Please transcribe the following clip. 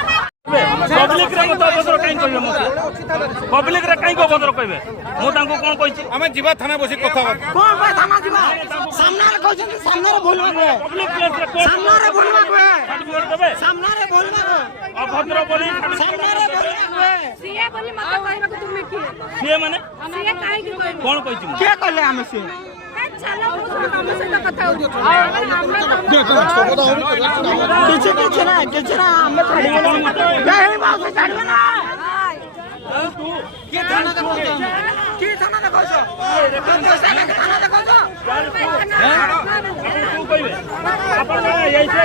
public रे मत बदर काई कहबे मो पब्लिक रे काई को बदर कहबे मु तांको कोन कहिछि हमें जीवा थाना बसी कथा कोन भाई थाना जीवा सामने रे कहछन सामने रे बोलबा को पब्लिक प्लेस रे सामने रे बोलबा को सर्टिफिकेट देबे सामने रे बोलबा को अभद्र बोली सामने रे बोलबा को सीए बोली मत कहबा को तुमे की सीए माने सीए काई की कहबे कोन कहिछि के कहले हम से चलो हम से तो कथा हो किछ ना हमें छाड़ी जय बाबू छाड़बे ना तू के थाना देखो के थाना देखो थाना देखो तू कहबे अपन यही से